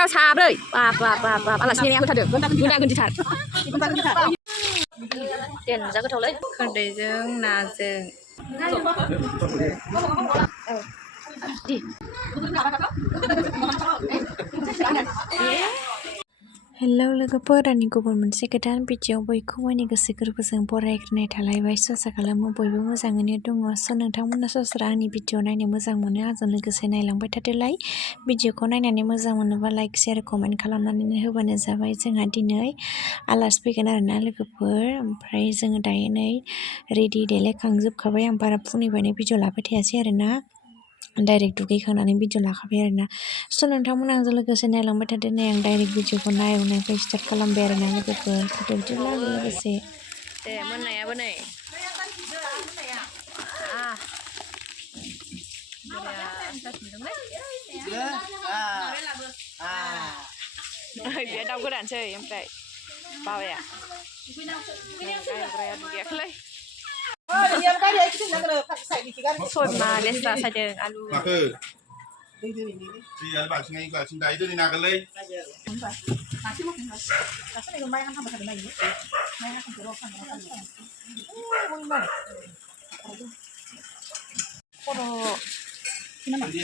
Mana sabre? Wah. Alas ini aku tadi. Guna gunditar. Den jago tolai. Kerdejeng najeng. Di. Hello लोगोफोर आंनि गुबुन मोनसे गोदान video बयखौबो आंनि गोसो गोरबोजों बरायग्रोनाय थालायबाय आसा खालामो बयबो मोजाङैनो दङ नोंथांमोना सरासनस्रा आंनि भिडिअ नायनो मोजां मोनो आंजों लोगोसे नायलांबाय थादोलाय भिडिअखौ नायनानै मोजां मोनोबा लाइक शेयार कमेन्ट खालामनानै होबानो जाबाय जोंहा दिनै आलासि फैगोन आरोना लोगोफोर ओमफ्राय जोङो दायो नै रेडि देलायखांजोबखाबाय आं बारा फुंनिफ्रायनो भिडिअ लाबाय थायासै आरोना डाइरेक्ट दुगैखांनानै भिडिअ लाखाबाय आरोना नोंथांमोना आंजों लोगोसे नायलांबाय थादो नै आं डाइरेक्ट भिडिअखौ नायनायनिफ्राय स्टार्ट खालामबाय आरोना लोगोफोर बिदिब्ला लोगोसे दे मोननायाबो नै बे दाउ गोदानसै ओमफ्राय बाबाया गायग्राया दुगैयाखैलै सयमा लेस्रा सायदों आलु Iya, baksin ngayon baksin dahil doon inagalay.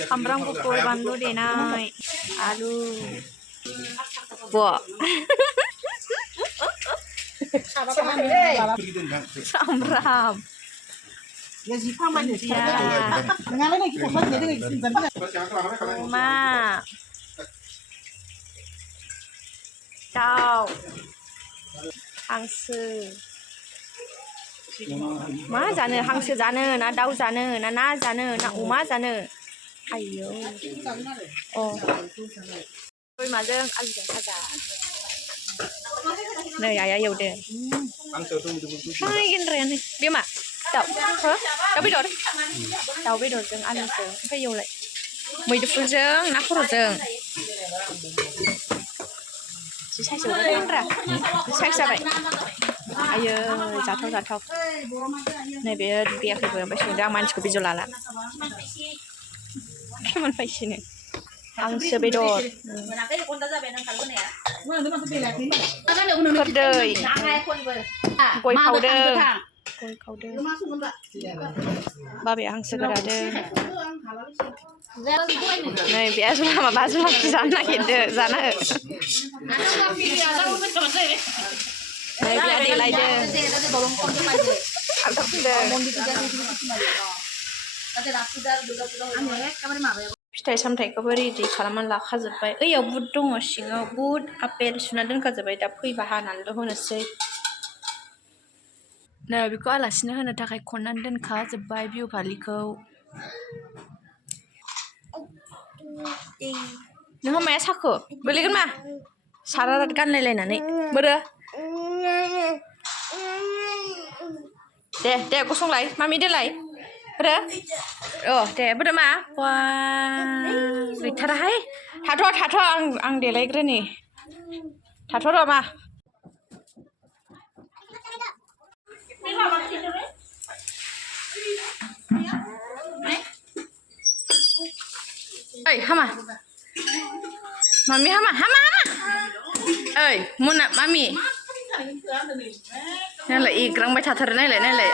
Sambram gugur bandu denai alu buah Sambram Oma Daw Hangsो मा जानो हांसो जानो ना दाउ जानो ना जानो ना अमा जानो आयौ बोरमाजों आलुजों भाजा नै आइया एवदों गिन्द्रायानो बे मा दाउ दाउ बेदरजों आलुजों ओमफ्राय एवलाय मैद्रुफुलजों ना खर'जों जि साइज एवदोंब्रा जि साइज जाबाय आयो जाथाव नैबे दुगैयाखैबो ओमफ्राय संदों आं मानसिखौ भिडिअ लाला मोनफैसिनो हांसो बेदर खोरदै गय खावदों बाबाया हांसो गोदादों नै बे आजुला जानो नागिरदों जानो नै बे देलायदों फिथाइ सामथाइखौबो रेडि खालामनानै लाखाजोब्बाय ओइयाव बुट दङ सिङाव बुट आपेल सुना दोनखाजोब्बाय दा फैबा हानानैल' होनोसै नै बेखौ आलासिनो होनो थाखाय खननानै दोनखाजोब्बाय बिहु फालिखौ नोंहा माया साखो गोलैगोन मा सारारात गानलायलायनानै बोरो दे गसंलाय मामि दोनलाय बोरो दे बोरो मा वा गैथाराहाय थाथ' आं देलायग्रोनि थाथ' र' मा ओइ हामा मामि हामा ओइ मोना मामि नायलाय एग्रांबाय थाथारो नायलाय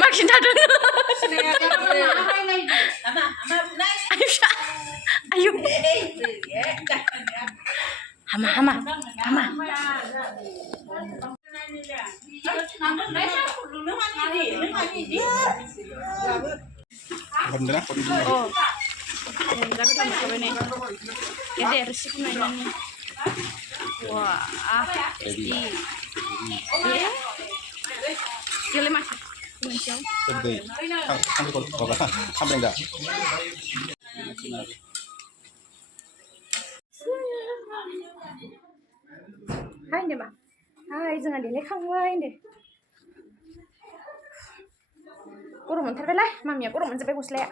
मा खिन्थादों आयु हामा Hai deh, Ma. Hai, jangan dilekangan deh. Kurang mentar belah, Mami aku kurang mencapai gusle.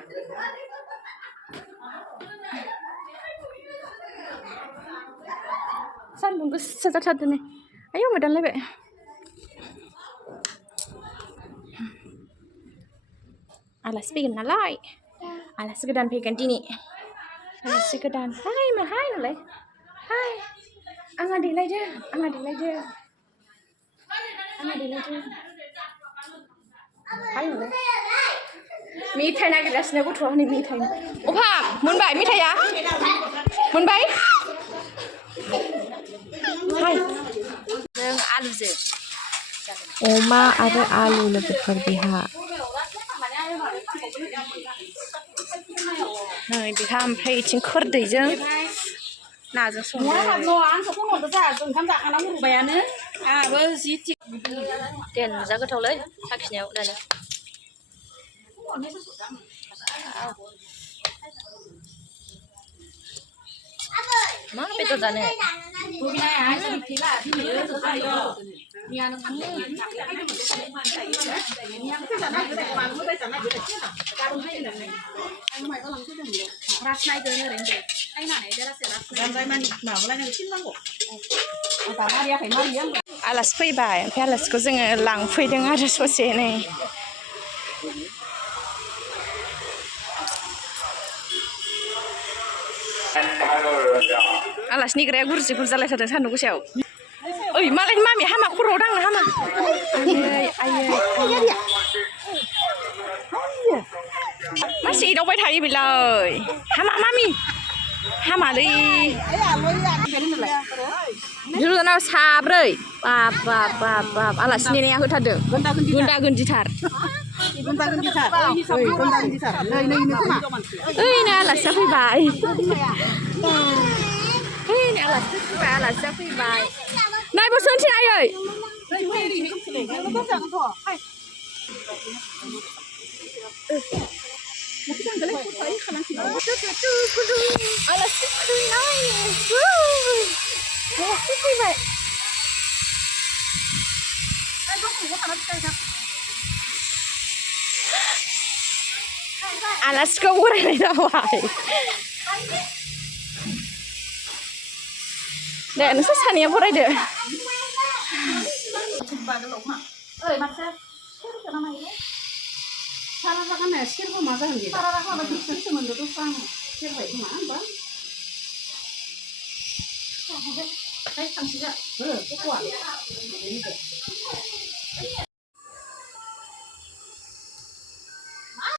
San bungkus satu nih. Ayo medan lebe. Alas fैगोन नालाय आलासि गोदान फैगोन दिनै आलासि गोदान हाय मा हाय नालाय हाय आंहा देलायदों हाय नालाय मेथाइ नागिरगासिनो गथ'आ हनै मेथाइ अफा मोनबाय मेथाइया मोनबाय हाय जों आलुजों अमा आरो आलु लोगोफोर बेहा नै बेहा ओमफ्राय इथिं खोरदैजों नाजों संदों देन जा गोथावलै साखिनायाव दानो मा बेदर जानो आलासि फैबाय ओमफ्राय आलासिखौ जोङो लांफैदों आरो ससे नै आलासि निग्राया गुरजि गुर जालायथारदों सान्दुं गोसायाव ओइ मालायनि मामि हामा खर'आव दांनो हामा आयै मासे एदावबाय थायो बेलाय हामा मामि हामालै बिनानाव साब्रै बाब बाब बाब बाब आलासि नेनाया होथारदों गोनदा गोन्दिथार ओइनो आलासिया फैबाय आलासिया फैबाय नाय बोसोनसै आयै आलासि फैबाय आलासिखौ बरायनाय जाबाय दे नोंसोर सानैया बरायदो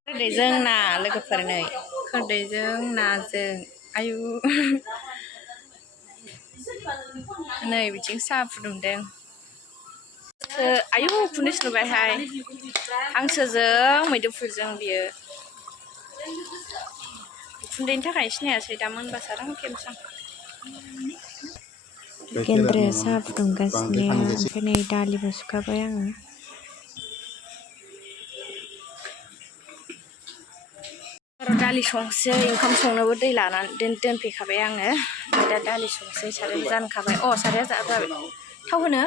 खोरदैजों ना लोगोफोर नै खोरदैजों नाजों आयु नै बिथिं साहा फुदुंदों आयु खुन्दै सुबायहाय हांसोजों मैदुफुलजों बियो खुन्दैनि थाखाय सिनायासै दा मोनबासो आराम खेबसां गेन्द्राया साहा फुदुंगासिनो ओमफ्राय नै दालिबो सुखाबाय आङो दालि संसै ओंखाम संनोबो दै लानानै दोनफैखाबाय आङो ओमफ्राय दा दालि संसै साराया जानखाबाय साराया जाबाय थाव होनो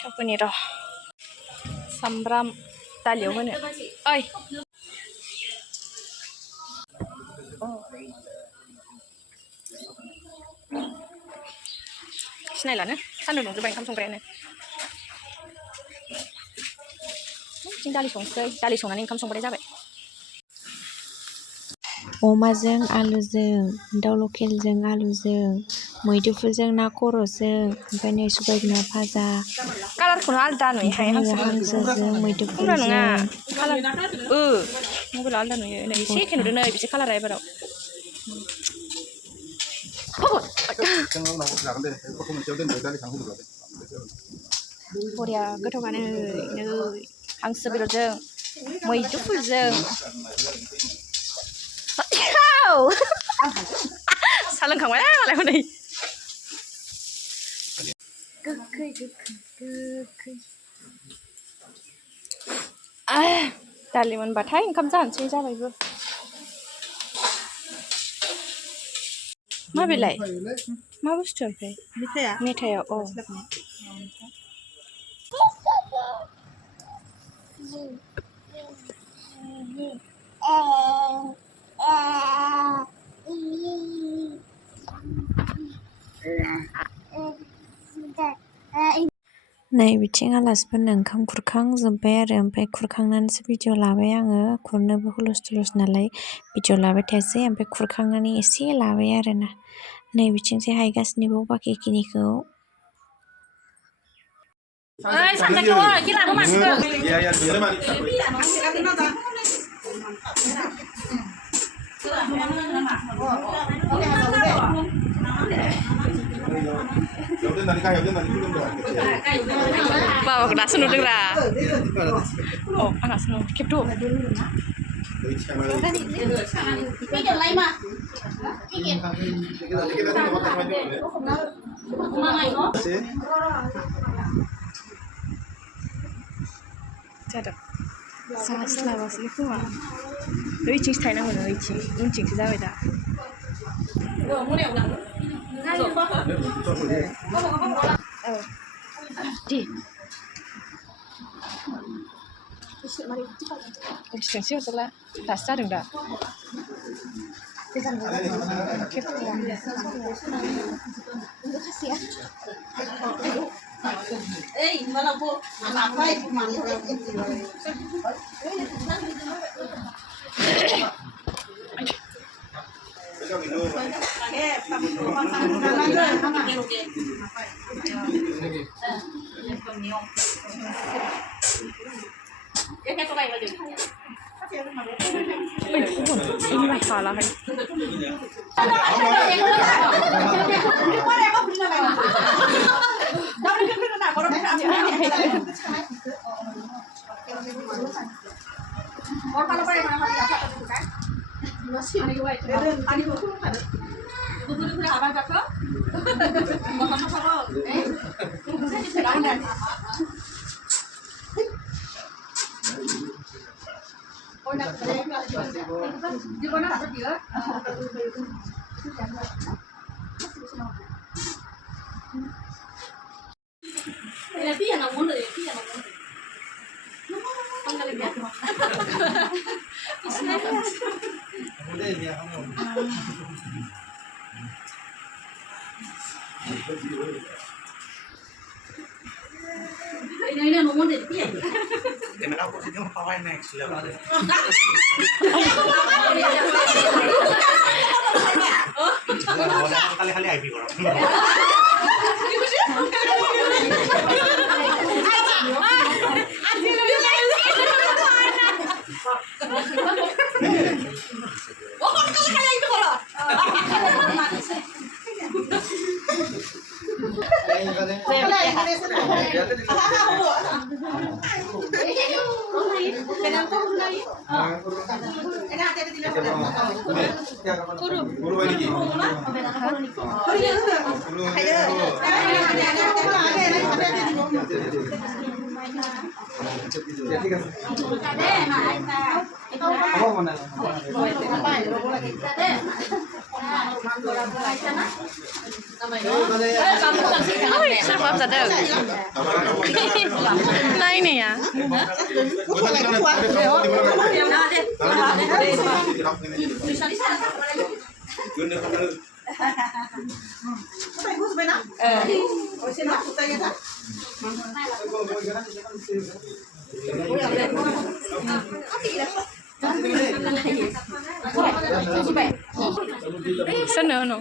थाव होनि र' सामब्राम दालियाव होनो ओइ सिनायलानो सान्दुं दुंजोबबाय ओंखाम संग्रायानो बिथिं दालि संसै दालि संनानै ओंखाम संबाथाय जाबाय अमाजों आलुजों दाउ लकेलजों आलुजों मैदुफुलजों ना खर'जों ओमफ्राय नै सबाय बिमा भाजा कालारखौनो आलदा नुयोहाय हांसोजों मैदुफुलजों मबाइलाव आलदा नुयो नै एसे एखे नुदों नै बिदि कालारा एबाराव बरिया गोथावानो नै हांसो बेदरजों मैदुफुलजों सा लोंखांबाय मालाय हनै गोखै दालि मोनबाथाय ओंखाम जानोसै जाबायबो मा बेलाय मा बुस्थु ओमफ्राय मेथाइया नै बिथिं आलासिफोरनो ओंखाम खुरखांजोब्बाय आरो ओमफ्राय खुरखांनानैसो भिडिअ लाबाय आङो खुरनोबो हुलुस थुलुस नालाय भिडिअ लाबाय थायासै ओमफ्राय खुरखांनानै एसे लाबाय आरोना नै बिथिंसो हायगासिनो बाखिखिनिखौ Bawa daso नुदों रा oh आंहासो नुदों खेबथु जादों जास्लाबासै खोमा ओइथिंसो थायनांगौ ओइथिं उनथिंसो जाबाय दा di ekstensi udah tas ada enggak ini mah salah kan Ini nomor deh, iya. Kenapa aku sih mau pakai next level? Kali-kali IP kok. Serba ada. Nah ini ya. Sana no.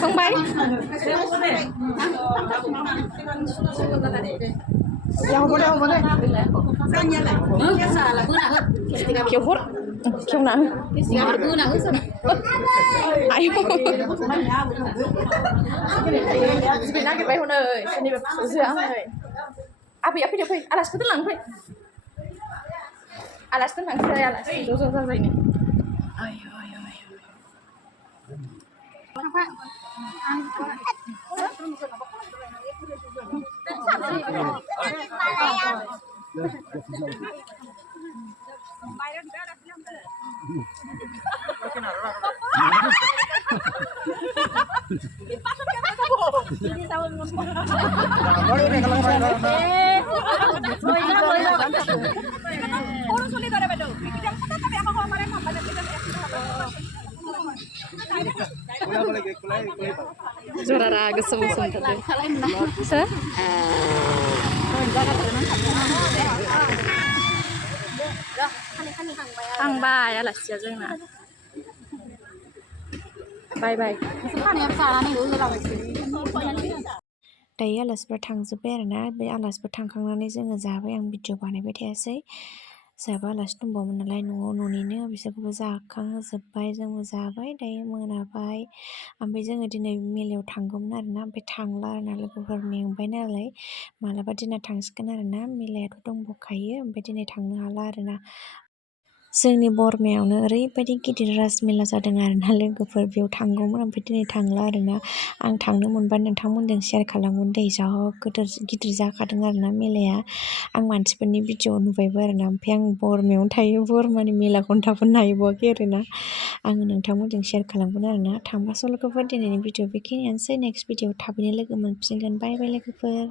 Không bay. Yang boleh. Kiểu hút. खेवना हो Siapa tu nak usul? आयौ जिबि नागिरबाय हनै सोरनिबा फिसौजोआ हनै आबैया फैदो फै आलासिखौ दोनलांनो फै आलासि दोनलांसै आलासि ज' जाजायनो आयौ आयौ आयौ जरारा गोसोम गोसोम थारदों सोर थांबाय आलासिया जोंना बाय बाय दायो आलासिफोरा थांजोब्बाय आरोना बे आलासिफोर थांखांनानै जोङो जाबाय आं भिडिअ बानायबाय थायासै जोंहाबो आलासि दंबावोमोन नालाय न'आव न'निनो बिसोरखौबो जाखांहोजोब्बाय जोंबो जाबाय दायो मोनाबाय ओमफ्राय जोङो दिनै मेलायाव थांगौमोन आरोना ओमफ्राय थांला आरोना लोगोफोर मेंबाय नालाय मालाबा दिना थांसिगोन आरोना मेलायाथ' दंबावखायो ओमफ्राय दिनै थांनो हाला आरोना जोंनि बरमायावनो ओरैबायदि गिदिर राजमेला जादों आरोना लोगोफोर बेयाव थांगौमोन ओमफ्राय दिनै थांला आरोना आं थांनो मोनबा नोंथांमोनजों शेयार खालामगोन दे जा गिदिर जाखादों आरोना मेलाया आं मानसिफोरनि भिडिअ नुबायबो आरोना ओमफ्राय आं बरमायावनो थायो बरमानि मेलाखौनो दाबो नायबावाखै आरोना आङो नोंथांमोनजों शेयार खालामगोन आरोना थांबासो लोगोफोर दिनैनि भिडिअ बेखिनियानोसै नेक्स्ट भिडिअ थाबैनो लोगो मोनफिनगोन बाय बाय लोगोफोर